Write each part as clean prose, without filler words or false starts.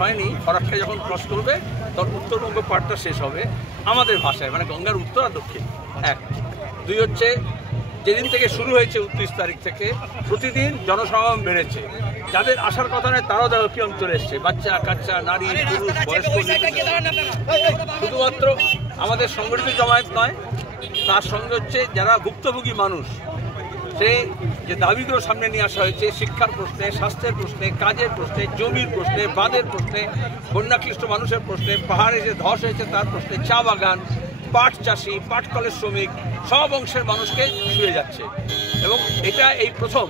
হয়নি, ফরাক্কা যখন ক্রস করবে তখন উত্তরবঙ্গ পার্টটা শেষ হবে আমাদের ভাষায়, মানে গঙ্গার উত্তর আর দক্ষিণ। এক, দুই হচ্ছে যেদিন থেকে শুরু হয়েছে 29 তারিখ থেকে প্রতিদিন জনসমাগম বেড়েছে। যাদের আসার কথা নয় তারাও দেখো কিরকম চলে এসছে, বাচ্চা কাচ্চা, নারী, পুরুষ, বয়স্ক। শুধুমাত্র আমাদের সংগঠিত জমায়েত নয়, তার সঙ্গে হচ্ছে যারা ভুক্তভোগী মানুষ, সে যে দাবিগুলো সামনে নিয়ে আসা হয়েছে শিক্ষার প্রশ্নে, স্বাস্থ্যের প্রশ্নে, কাজের প্রশ্নে, জমির প্রশ্নে, বাঁধের প্রশ্নে, বন্যাক্লিষ্ট মানুষের প্রশ্নে, পাহাড়ে যে ধস হয়েছে তার প্রশ্নে, চা বাগান, পাট চাষি, পাট কলের শ্রমিক, সব অংশের মানুষকে ছুঁয়ে যাচ্ছে। এবং এটা এই প্রথম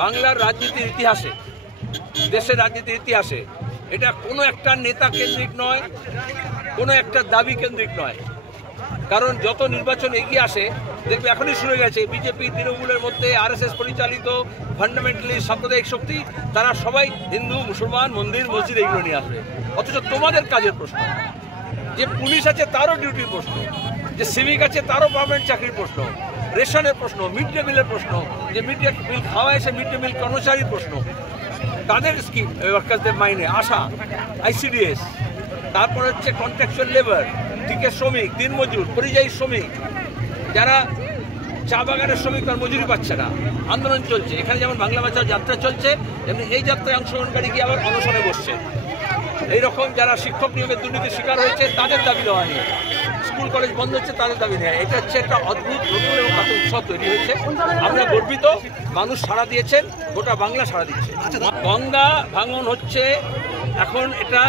বাংলার রাজনীতির ইতিহাসে, দেশের রাজনীতির ইতিহাসে এটা কোনো একটা নেতা কেন্দ্রিক নয়, কোনো একটা দাবি কেন্দ্রিক নয়। কারণ যত নির্বাচন এগিয়ে আসে দেখবে এখনই শুরু হয়ে গেছে বিজেপি তৃণমূলের মধ্যে আরএসএস পরিচালিত ফান্ডামেন্টালিস্ট সাম্প্রদায়িক শক্তি, তারা সবাই হিন্দু মুসলমান মন্দির মসজিদ এগুলো নিয়ে আসবে। অথচ তোমাদের কাজের প্রশ্ন, যে পুলিশ আছে তারও ডিউটির প্রশ্ন, যে সিভিক আছে তারও পার্মানেন্ট চাকরির প্রশ্ন, রেশনের প্রশ্ন, মিড ডে মিলের প্রশ্ন, যে মিড ডে মিল খাওয়া এসে মিড ডে মিল কর্মচারীর প্রশ্ন, তাদের স্কিম ওয়ার্কারদের মাইনে আসা, আইসিডিএস, তারপর হচ্ছে কন্ট্রাকচুয়াল লেবার, ঠিকা শ্রমিক, দিনমজুর, পরিযায়ী শ্রমিক, যারা চা বাগানের শ্রমিক তার মজুরি পাচ্ছে না, আন্দোলন চলছে। এখানে যেমন বাংলা বাঁচাও যাত্রা চলছে, তেমনি এই যাত্রায় অংশগ্রহণকারী গিয়ে আবার অনশনে বসছে। এইরকম যারা শিক্ষক নিয়োগের দুর্নীতির শিকার হয়েছে তাদের দাবি দেওয়া নিয়ে, স্কুল কলেজ বন্ধ হচ্ছে তাদের দাবি নেয়। এটা হচ্ছে একটা অদ্ভুত নতুন এবং কত উৎসব তৈরি হয়েছে। আমরা গর্বিত, মানুষ সাড়া দিয়েছেন, গোটা বাংলা সাড়া দিচ্ছে। গঙ্গা ভাঙন হচ্ছে এখন, এটা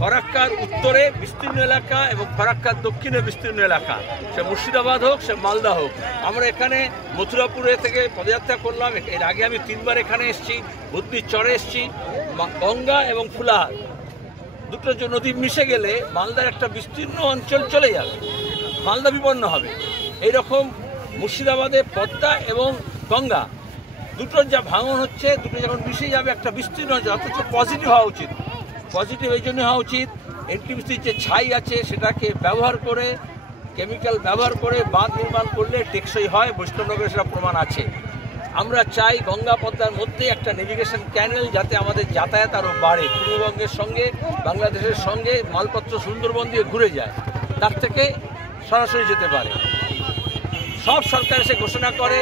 ফরাক্কার উত্তরে বিস্তীর্ণ এলাকা এবং ফরাক্কার দক্ষিণে বিস্তীর্ণ এলাকা, সে মুর্শিদাবাদ হোক, সে মালদা হোক। আমরা এখানে মথুরাপুরে থেকে পদযাত্রা করলাম, এর আগে আমি 3 বার এখানে এসেছি, বুদ্ধির চরে এসেছি। গঙ্গা এবং ফুলাহার দুটো নদী মিশে গেলে মালদার একটা বিস্তীর্ণ অঞ্চল চলে যাবে, মালদা বিপন্ন হবে। এইরকম মুর্শিদাবাদে পদ্মা এবং গঙ্গা দুটোর যা ভাঙন হচ্ছে, দুটো যখন মিশে যাবে একটা বিস্তীর্ণ অঞ্চল, অথচ পজিটিভ হওয়া উচিত। পজিটিভ এই জন্য হওয়া উচিত, এনটিপিসির যে ছাই আছে সেটাকে ব্যবহার করে, কেমিক্যাল ব্যবহার করে বাঁধ নির্মাণ করলে টেকসই হয়। বৈষ্ণবনগরে সেটা প্রমাণ আছে। আমরা চাই গঙ্গা পদ্মার মধ্যে একটা নেভিগেশন ক্যানেল, যাতে আমাদের যাতায়াত আরও বাড়ে, পূর্ববঙ্গের সঙ্গে বাংলাদেশের সঙ্গে মালপত্র সুন্দরবন দিয়ে ঘুরে যায়, তার থেকে সরাসরি যেতে পারে। সব সরকার এসে ঘোষণা করে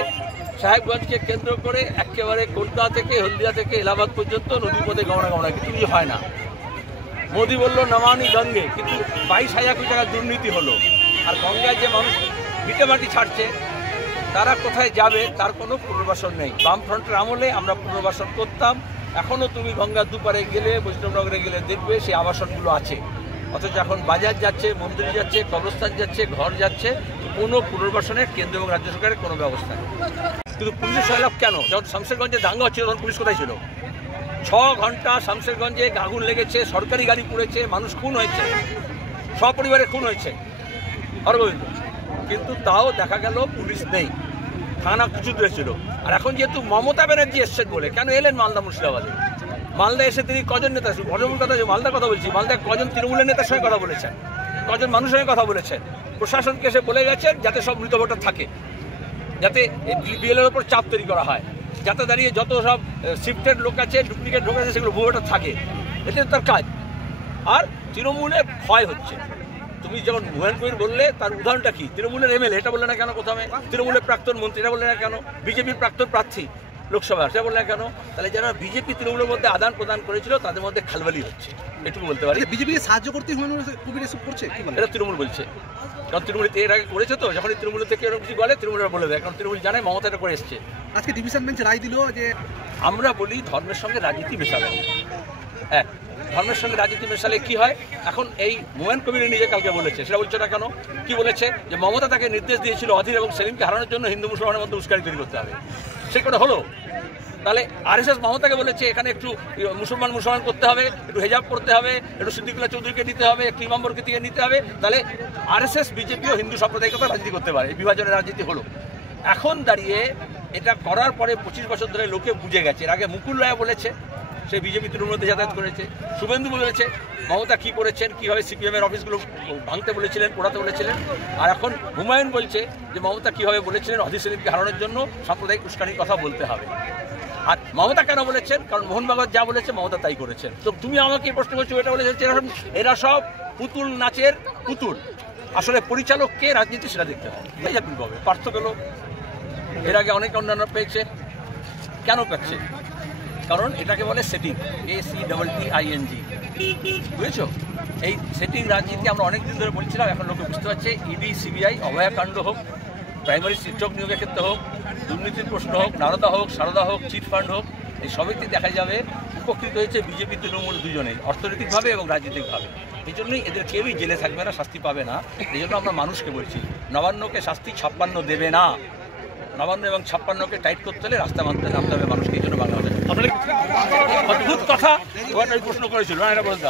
সাহেবগঞ্জকে কেন্দ্র করে একেবারে কলকাতা থেকে হলদিয়া থেকে এলাহাবাদ পর্যন্ত নদীপথে গমনাগমনা, কিছু হয় না। মোদি বললো নমামি গঙ্গে, কিন্তু 22,000 কোটি টাকা দুর্নীতি হলো। আর গঙ্গায় যে মানুষ ভিটেমাটি ছাড়ছে তারা কোথায় যাবে তার কোনো পুনর্বাসন নেই। বামফ্রন্টের আমলে আমরা পুনর্বাসন করতাম, এখনও তুমি গঙ্গার দুপারে গেলে, বৈষ্ণবনগরে গেলে দেখবে সেই আবাসনগুলো আছে। অথচ এখন বাজার যাচ্ছে, মন্দির যাচ্ছে, কবরস্থান যাচ্ছে, ঘর যাচ্ছে, কোনো পুনর্বাসনের কেন্দ্র এবং রাজ্য সরকারের কোনো ব্যবস্থা নেই। কিন্তু পুলিশের সহায়ক কেন? যখন শামশেরগঞ্জে দাঙ্গা হচ্ছিল তখন পুলিশ কোথায় ছিল? 6 ঘন্টা শামশেরগঞ্জে আগুন লেগেছে, সরকারি গাড়ি পুড়েছে, মানুষ খুন হয়েছে, সপরিবারে খুন হয়েছে হরগোবিন্দ, কিন্তু তাও দেখা গেল পুলিশ নেই, থানা কিছু দূরে ছিল। আর এখন যেহেতু মমতা ব্যানার্জি এসছেন বলে, কেন এলেন মালদা মুর্শিদাবাদে? মালদা এসে তিনি কজন নেতা, কজন কথা, মালদার কথা বলছি, মালদায় কজন তৃণমূলের নেতার সঙ্গে কথা বলেছেন, কজন মানুষের সঙ্গে কথা বলেছেন, প্রশাসনকে এসে বলে গেছেন যাতে সব মৃত ভোটার থাকে, যাতে বিএলএর ওপর চাপ তৈরি করা হয়, যাতে দাঁড়িয়ে যত সব শিফটেড লোক আছে, ডুপ্লিকেট লোক আছে, সেগুলো ভোটার থাকে। এটা তার কাজ। আর তৃণমূলের ক্ষয় হচ্ছে। তুমি যখন হুমায়ুন কবির বললে, তার উদাহরণটা কি? তৃণমূলের এমএলএ, এটা বললে না কেন? প্রথমে তৃণমূলের প্রাক্তন মন্ত্রী, এটা বললে না কেন? বিজেপির প্রাক্তন প্রার্থী লোকসভা, সেটা বললে না কেন? তাহলে যারা বিজেপি তৃণমূলের মধ্যে আদান প্রদান করেছিল তাদের মধ্যে খালবালি হচ্ছে, এটুকু বলতে পারি। বিজেপিকে সাহায্য করতে হুমায়ুন কবির এসব করছে, এটা তৃণমূল বলছে। কারণ তৃণমূল এর আগে করেছে, তো যখনই তৃণমূল থেকে এরকম কিছু বলে তৃণমূলরা বলে দেয়, কারণ তৃণমূল জানে মমতা এটা করে এসছে। আজকে ডিভিশন বেঞ্চ রায় দিল যে আমরা বলি ধর্মের সঙ্গে রাজনীতি মেশাবে। হ্যাঁ, ধর্মের সঙ্গে রাজনীতি মেশালে কি হয়? এখন এই হুমায়ুন কবির নিজে কালকে বলেছে, সেটা বলছে না কেন? কি বলেছে? যে মমতা তাকে নির্দেশ দিয়েছিল অধীর এবং সেলিমকে হারানোর জন্য হিন্দু মুসলমানের মধ্যে উস্কানি তৈরি করতে হবে। সে করে হলো। তাহলে আরএসএস মমতাকে বলেছে এখানে একটু মুসলমান করতে হবে, একটু হেজাব করতে হবে, একটু সিদ্দিকুল্লাহ চৌধুরীকে নিতে হবে, একটু ইমাম বরকতিকে নিতে হবে। তাহলে আরএসএস বিজেপিও হিন্দু সাম্প্রদায়িকতা রাজনীতি করতে পারে, বিভাজনের রাজনীতি হলো। এখন দাঁড়িয়ে এটা করার পরে 25 বছর ধরে লোকে বুঝে গেছে। এর আগে মুকুল রায় বলেছে, সে বিজেপি তৃণমূলতে যাতায়াত করেছে। শুভেন্দু বলেছে মমতা কী করেছেন, কীভাবে সিপিএমের অফিসগুলো ভাঙতে বলেছিলেন, পোড়াতে বলেছিলেন। আর এখন হুমায়ুন বলছে যে মমতা কীভাবে বলেছিলেন অধীর সেলিমকে হারানোর জন্য সাম্প্রদায়িক উস্কানির কথা বলতে হবে। আর মমতা কেন বলেছেন? কারণ মোহন ভাগবত যা বলেছে মমতা তাই করেছেন। তো তুমি আমাকে প্রশ্ন করছো, এটা বলেছে এরা সব পুতুল নাচের পুতুল। আসলে পরিচালক কে, রাজনীতি সেটা দেখতে হয়। তাই আপনি পাবে পার্থ পেল, এর আগে অনেক অন্যান্য পেয়েছে। কেন পাচ্ছে? কারণ এটাকে বলে সেটিং, ACTTING, বুঝেছো? এই সেটিং রাজনীতি আমরা অনেক দিন ধরে বলছিলাম, এখন লোকে বুঝতে পারছে। ইডি, CBI অভয়াকাণ্ড হোক, প্রাইমারি শিক্ষক নিয়োগের ক্ষেত্রে হোক, দুর্নীতির প্রশ্ন হোক, নারদা হোক, সারদা হোক, চিট ফান্ড হোক, এই সবেতে দেখা যাবে উপকৃত হয়েছে বিজেপি তৃণমূল দুজনেই, অর্থনৈতিকভাবে এবং রাজনৈতিকভাবে। এই জন্যই এদের কেউই জেলে থাকবে না, শাস্তি পাবে না। এই জন্য আমরা মানুষকে বলছি, নবান্নকে শাস্তি 56 দেবে না। নবান্ন এবং 56কে টাইট করতে হলে রাস্তা মানতে নামতে হবে মানুষকে। এই জন্য বাংলাদেশ অদ্ভুত কথা ওই প্রশ্ন করেছিল না, এটা বলতে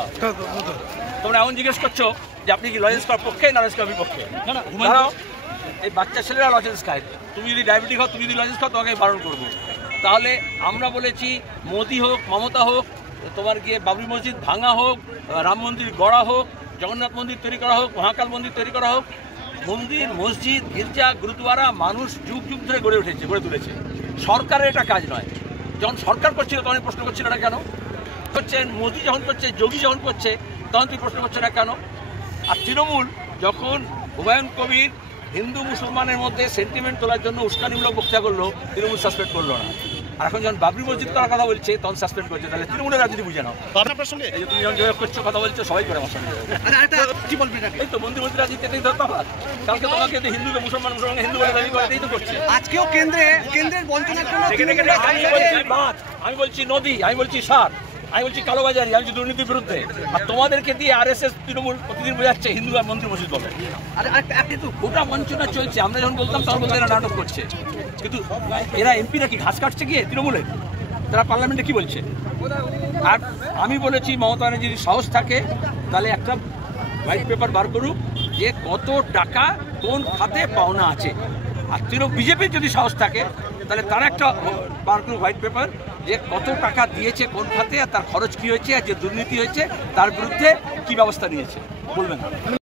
তোমরা এমন জিজ্ঞেস করছো যে আপনি কি লজেন্স খাওয়ার পক্ষে না লজেন্স খাওয়ার বিপক্ষে? এই বাচ্চা ছেলেরা লজেন্স খায়, তুমি যদি ডায়াবেটিক হও, তুমি যদি লজেন্স খাও, তোমাকে বারণ করবো। তাহলে আমরা বলেছি মোদি হোক, মমতা হোক, তোমার গিয়ে বাবরি মসজিদ ভাঙা হোক, রাম মন্দির গড়া হোক, জগন্নাথ মন্দির তৈরি করা হোক, মহাকাল মন্দির তৈরি করা হোক, মন্দির, মসজিদ, গির্জা, গুরুদুয়ারা মানুষ যুগ যুগ ধরে গড়ে তুলেছে। সরকারের এটা কাজ নয়। যখন সরকার করছিল তখন প্রশ্ন করছিল না কেন? করছেন মোদি যখন করছে, যোগী যখন করছে, তখন তুই প্রশ্ন করছে না কেন? আর তৃণমূল যখন হুমায়ুন কবির হিন্দু মুসলমানের মধ্যে সেন্টিমেন্ট তোলার জন্য উস্কানিমূলক বক্তৃতা করলো, তৃণমূল সাসপেন্ড করলো না। আর এখন যখন বাবরি মসজিদ করার কথা বলছে তখন সাসপেন্ড করছে। তাহলে তৃণমূলের রাজনীতি বুঝে নাও। এই যে তুমি যখন যোগ করছো, কথা বলছো, সবাই করে আমার সঙ্গে। এই তো মন্দির মন্দির রাজনীতি, এটাই ধরতে হবে। কালকে তোমাকে হিন্দুকে মুসলমান, মুসলমানকে হিন্দু বলে দাবি করে, এটাই তো করছে। আজকেও কেন্দ্রের বঞ্চনার জন্য আমি বলছি নদী, আমি বলছি সার, আমি বলছি কালোবাজারি, আমি বলছি দুর্নীতির বিরুদ্ধে। আর তোমাদেরকে দিয়ে RSS তৃণমূল প্রতিদিন বোঝাচ্ছে হিন্দু আর মন্দির মসজিদ বলে। কিন্তু গোটা বঞ্চনা চলছে। আমরা যখন বলতাম তখন বলতে এরা নাটক করছে, কিন্তু এরা এমপিরা কি ঘাস কাটছে গিয়ে তৃণমূলের? তারা পার্লামেন্টে কি বলছে? আর আমি বলেছি মমতা ব্যানার্জি যদি সাহস থাকে তাহলে একটা হোয়াইট পেপার বার করুক যে কত টাকা কোন খাতে পাওনা আছে। আর বিজেপির যদি সাহস থাকে তাহলে তারা একটা বার করুক হোয়াইট পেপার যে কত টাকা দিয়েছে কোন খাতে, আর তার খরচ কী হয়েছে, আর যে দুর্নীতি হয়েছে তার বিরুদ্ধে কী ব্যবস্থা নিয়েছে, বলবেন।